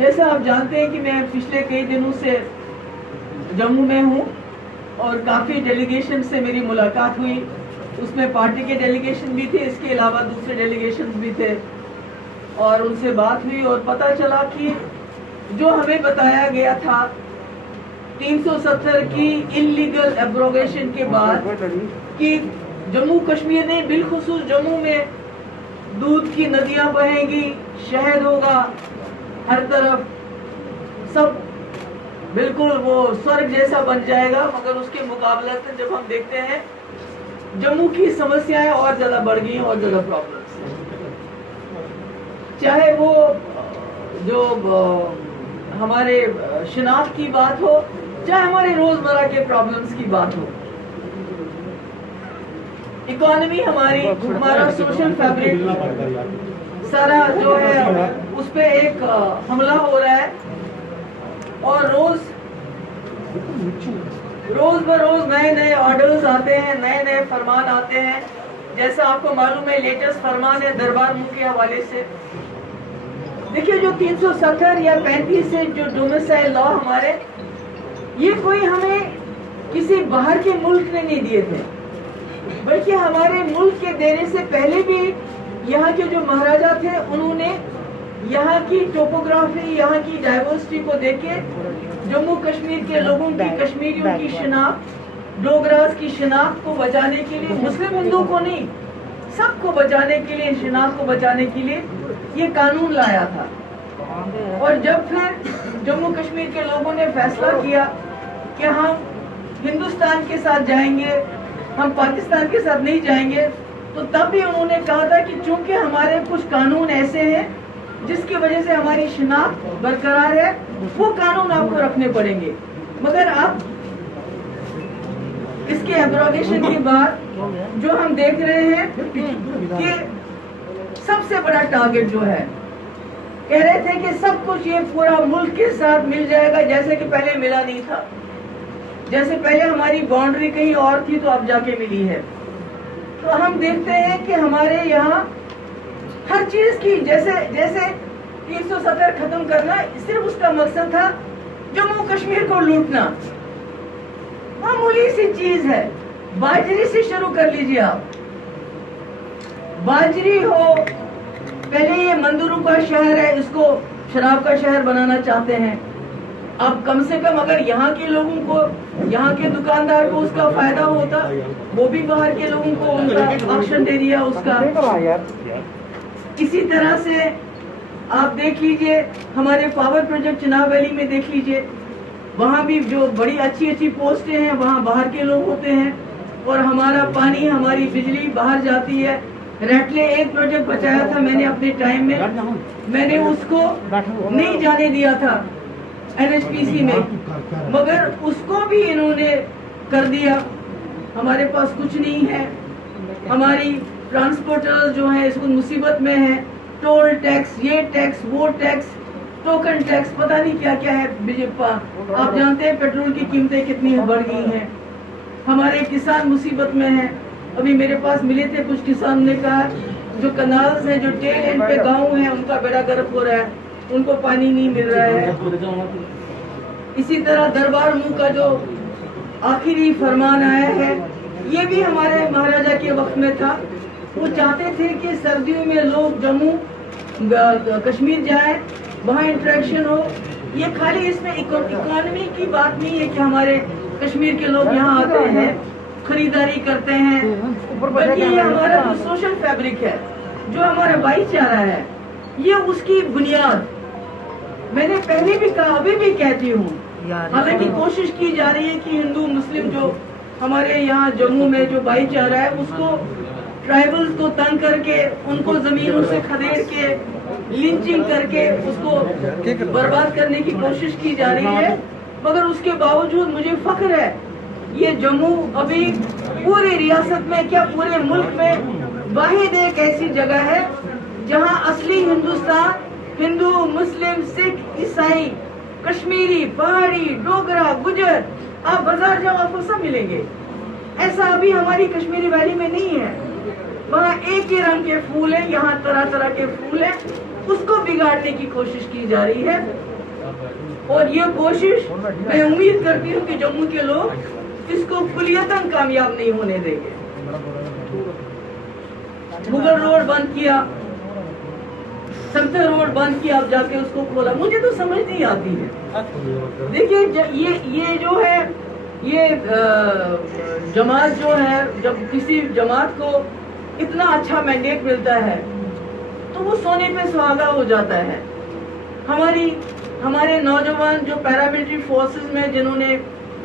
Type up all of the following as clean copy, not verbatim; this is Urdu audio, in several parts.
جیسا آپ جانتے ہیں کہ میں پچھلے کئی دنوں سے جموں میں ہوں اور کافی ڈیلیگیشن سے میری ملاقات ہوئی. اس میں پارٹی کے ڈیلیگیشن بھی تھے, اس کے علاوہ دوسرے ڈیلیگیشن بھی تھے, اور ان سے بات ہوئی اور پتہ چلا کہ جو ہمیں بتایا گیا تھا 370 کی انلیگل ایبروگیشن کے بعد کہ جموں کشمیر نے بالخصوص جموں میں دودھ کی ندیاں بہیں گی, شہد ہوگا ہر طرف, سب بالکل وہ سورگ جیسا بن جائے گا. مگر اس کے مقابلے سے جب ہم دیکھتے ہیں جموں کی سمسیایں اور زیادہ بڑھ گئی ہیں اور زیادہ پرابلمس ہیں, چاہے وہ جو ہمارے شناخت کی بات ہو, چاہے ہمارے روزمرہ کے پرابلمس کی بات ہو. اکانومی ہماری, ہمارا سوشل فیبرک سارا جو ہے اس پہ ایک حملہ ہو رہا ہے, اور روز بروز نئے نئے آرڈرز آتے ہیں, نئے نئے فرمان آتے ہیں. جیسا آپ کو معلوم ہے لیٹسٹ فرمان ہے دربار منہ کے حوالے سے. دیکھیے جو 370 یا 35 سے جو ڈومیسائل لا ہمارے, یہ کوئی ہمیں کسی باہر کے ملک نے نہیں دیے تھے, بلکہ ہمارے ملک کے دینے سے پہلے بھی یہاں کے جو مہاراجا تھے انہوں نے یہاں کی ٹوپوگرافی, یہاں کی ڈائیورسٹی کو دیکھ کے جموں کشمیر کے لوگوں کی, کشمیریوں کی شناخت, ڈوگراز کی شناخت کو بچانے کے لیے, مسلم ہندو کو نہیں سب کو بچانے کے لیے, شناخت کو بچانے کے لیے یہ قانون لایا تھا. اور جب پھر جموں کشمیر کے لوگوں نے فیصلہ کیا کہ ہم ہندوستان کے ساتھ جائیں گے, ہم پاکستان کے ساتھ نہیں جائیں گے, تو تب بھی انہوں نے کہا تھا کہ چونکہ ہمارے کچھ قانون ایسے ہیں جس کی وجہ سے ہماری شناخت برقرار ہے, وہ قانون آپ کو رکھنے پڑیں گے. مگر اب اس کے ایبروگیشن کے بعد جو ہم دیکھ رہے ہیں کہ سب سے بڑا ٹارگٹ جو ہے, کہہ رہے تھے کہ سب کچھ یہ پورا ملک کے ساتھ مل جائے گا, جیسے کہ پہلے ملا نہیں تھا. جیسے پہلے ہماری باؤنڈری کہیں اور تھی تو اب جا کے ملی ہے. تو ہم دیکھتے ہیں کہ ہمارے یہاں ہر چیز کی جیسے 370 ختم کرنا صرف اس کا مقصد تھا جموں کشمیر کو لوٹنا. معمولی سی چیز ہے, باجری سے شروع کر لیجیے آپ. باجری ہو, پہلے یہ مندروں کا شہر ہے, اس کو شراب کا شہر بنانا چاہتے ہیں. اب کم سے کم اگر یہاں کے لوگوں کو, یہاں کے دکاندار کو اس کا فائدہ ہوتا, وہ بھی باہر کے لوگوں کو ان کا آکشن دے دیا اس کا. اسی طرح سے آپ دیکھ لیجئے ہمارے پاور پروجیکٹ چناب ویلی میں دیکھ لیجئے, وہاں بھی جو بڑی اچھی پوسٹیں ہیں وہاں باہر کے لوگ ہوتے ہیں, اور ہمارا پانی, ہماری بجلی باہر جاتی ہے. ریٹلے ایک پروجیکٹ بچایا تھا میں نے اپنے ٹائم میں, میں نے اس کو نہیں جانے دیا تھا NHPC میں, مگر اس کو بھی انہوں نے کر دیا. ہمارے پاس کچھ نہیں ہے, ہماری ٹرانسپورٹر جو ہیں اس کو مصیبت میں ہے. ٹول ٹیکس, یہ ٹیکس, وہ ٹیکس, ٹوکن ٹیکس, پتہ نہیں کیا کیا ہے. آپ جانتے ہیں پیٹرول کی قیمتیں کتنی بڑھ گئی ہیں. ہمارے کسان مصیبت میں ہیں. ابھی میرے پاس ملے تھے کچھ کسان نے کہا جو کنالز ہیں, جو ٹیل اینڈ پہ گاؤں ہیں, ان کا بیڑا گرک ہو رہا ہے, ان کو پانی نہیں مل رہا ہے. اسی طرح دربار منہ کا جو آخری فرمان آیا ہے, یہ بھی ہمارے مہاراجا کے وقت میں تھا. وہ چاہتے تھے کہ سردیوں میں لوگ جموں کشمیر جائیں, وہاں انٹریکشن ہو. یہ خالی اس میں اکانومی کی بات نہیں ہے کہ ہمارے کشمیر کے لوگ یہاں آتے ہیں, خریداری کرتے ہیں, بلکہ یہ ہمارا جو سوشل فیبرک ہے, جو ہمارا بھائی چارہ ہے, یہ اس کی بنیاد. میں نے پہلے بھی کہا, ابھی بھی کہتی ہوں, حالانکہ کوشش کی جا رہی ہے کہ ہندو مسلم جو ہمارے یہاں جموں میں جو بھائی چارہ ہے اس کو ٹرائبلز کو تنگ کر کے, ان کو زمینوں سے کھدیڑ کے, لنچنگ کر کے اس کو برباد کرنے کی کوشش کی جا رہی ہے. مگر اس کے باوجود مجھے فخر ہے, یہ جموں ابھی پوری ریاست میں, کیا پورے ملک میں واحد ایک ایسی جگہ ہے جہاں اصلی ہندوستان, ہندو, مسلم, سکھ, عیسائی, کشمیری, پہاڑی, ڈوگرا, گجر, آپ بازار جاؤ آپ کو سب ملیں گے. ایسا ابھی ہماری کشمیری ویلی میں نہیں ہے. وہاں ایک ہی رنگ کے پھول ہیں, یہاں طرح طرح کے پھول ہیں. اس کو بگاڑنے کی کوشش کی جا رہی ہے، اور یہ کوشش میں امید کرتی ہوں کہ جموں کے لوگ اس کو کلیتاً کامیاب نہیں ہونے دیں گے۔ مغل روڈ بند کیا، سنتر روڈ بند کیا، اب جا کے اس کو کھولا، مجھے تو سمجھ نہیں آتی ہے۔ دیکھیے یہ جو ہے، یہ جماعت جو ہے، جب کسی جماعت کو اتنا اچھا مینڈیٹ ملتا ہے تو وہ سونے پہ سہاگا ہو جاتا ہے۔ ہمارے نوجوان جو پیراملٹری فورسز میں جنہوں نے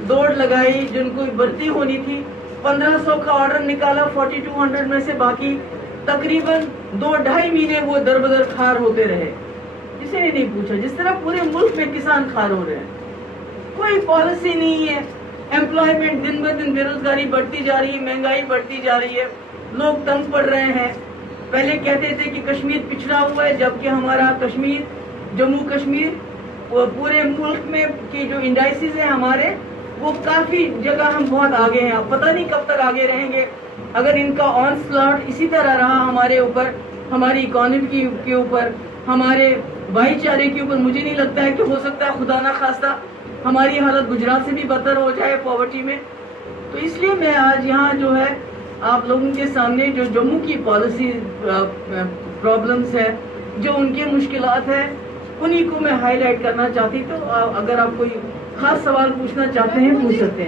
دوڑ لگائی، جن کو بھرتی ہونی تھی، 1500 کا آرڈر نکالا، 4200 میں سے باقی تقریباً 2-2.5 مہینے وہ در بدر کھار ہوتے رہے، کسی نے نہیں پوچھا۔ جس طرح پورے ملک میں کسان کھار ہو رہے ہیں، کوئی پالیسی نہیں ہے، امپلائمنٹ دن بہ دن، بے روزگاری بڑھتی جا رہی ہے، مہنگائی بڑھتی جا رہی ہے، لوگ تنگ پڑ رہے ہیں۔ پہلے کہتے تھے کہ کشمیر پچھڑا ہوا ہے، جبکہ ہمارا کشمیر، جموں کشمیر، پورے ملک میں کی جو انڈائسز ہیں ہمارے، وہ کافی جگہ ہم بہت آگے ہیں۔ اب پتہ نہیں کب تک آگے رہیں گے، اگر ان کا آن سلاٹ اسی طرح رہا ہمارے اوپر، ہماری اکانومی کے اوپر، ہمارے بھائی چارے کے اوپر، مجھے نہیں لگتا ہے کہ ہو سکتا ہے خدا نہ خواستہ ہماری حالت گجرات سے بھی بدتر ہو جائے پاورٹی میں۔ تو اس لیے میں آج یہاں جو ہے آپ لوگوں کے سامنے جو جموں کی پالیسی پرابلمس ہے، جو ان کے مشکلات ہیں، انہی کو میں ہائی لائٹ کرنا چاہتی۔ تو اگر آپ کوئی خاص سوال پوچھنا چاہتے ہیں پوچھ سکتے ہیں۔